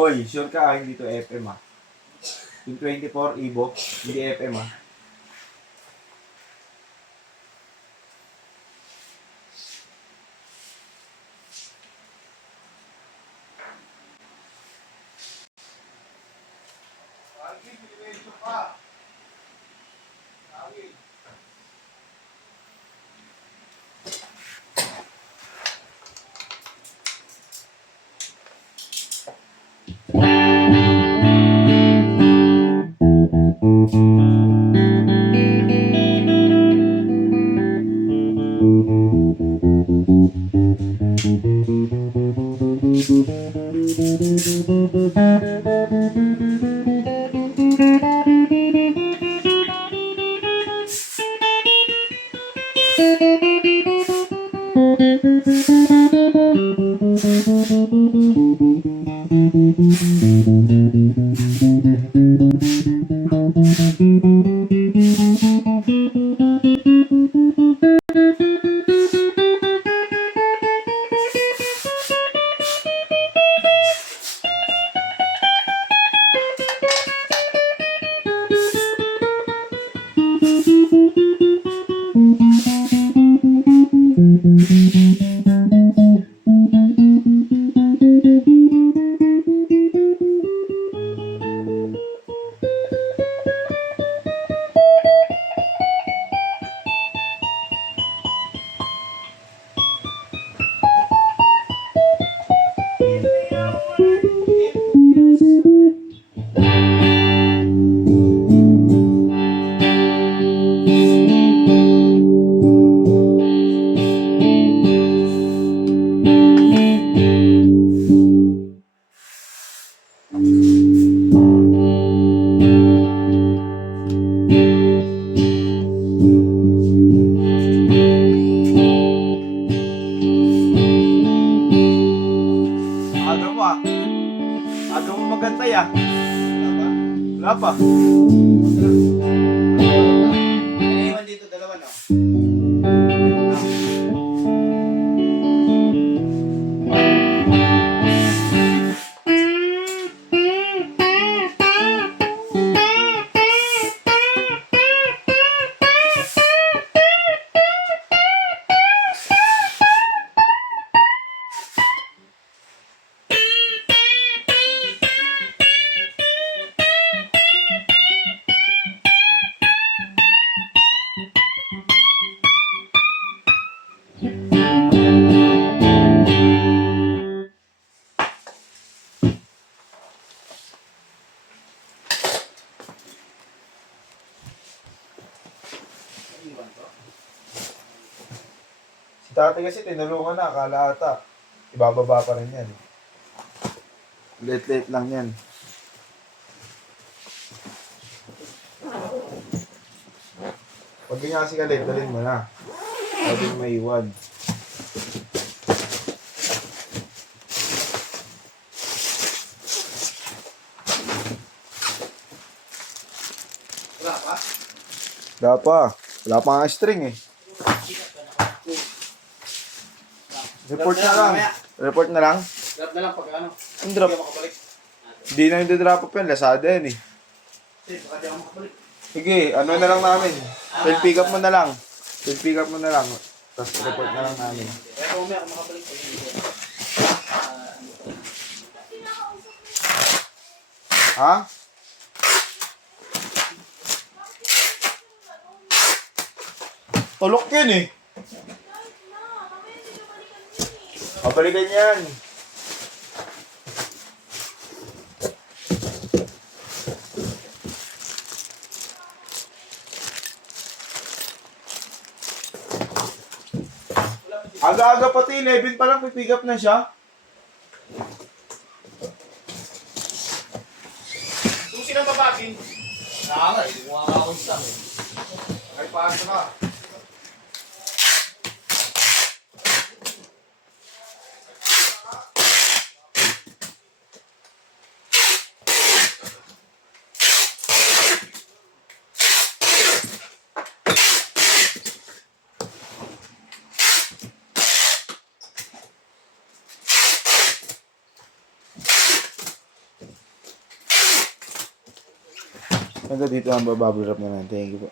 Boy, sure ka hindi to FM ah. Yung 24 Evo, hindi FM ah. Aga mo ah. Aga mo magantay ah. Wala pa. Naiwan dito dalawa no? Si tatay kasi tinulungan na, akala ata. Ibababa pa rin yan. Late lang yan. Pag ganyan kasi ka late, dalhin mo na. Pwede mo maiwan. Wala pa? Wala pa. Wala pa nga string eh. Report na lang. Report na lang. Drop na lang pag ano. Ang drop. Hindi ako makabalik. Hindi na yung drop up yan. Lazada yan eh. Kasi baka di ako makabalik. Sige, ano na lang namin. Self-pick up mo na lang. Self-pick up mo na lang. Tapos report na lang namin. Kaya kung may ako makabalik pag hindi. Ha? Tulok yun eh. Pabalikan yan. Aga-aga pati, 11 pa lang, pipick up na siya. Kung sino babagin? Nga, hindi ko makakawin sa akin. Ay, paano ka? Hanggang dito ang bubble wrap na lang. Thank you po.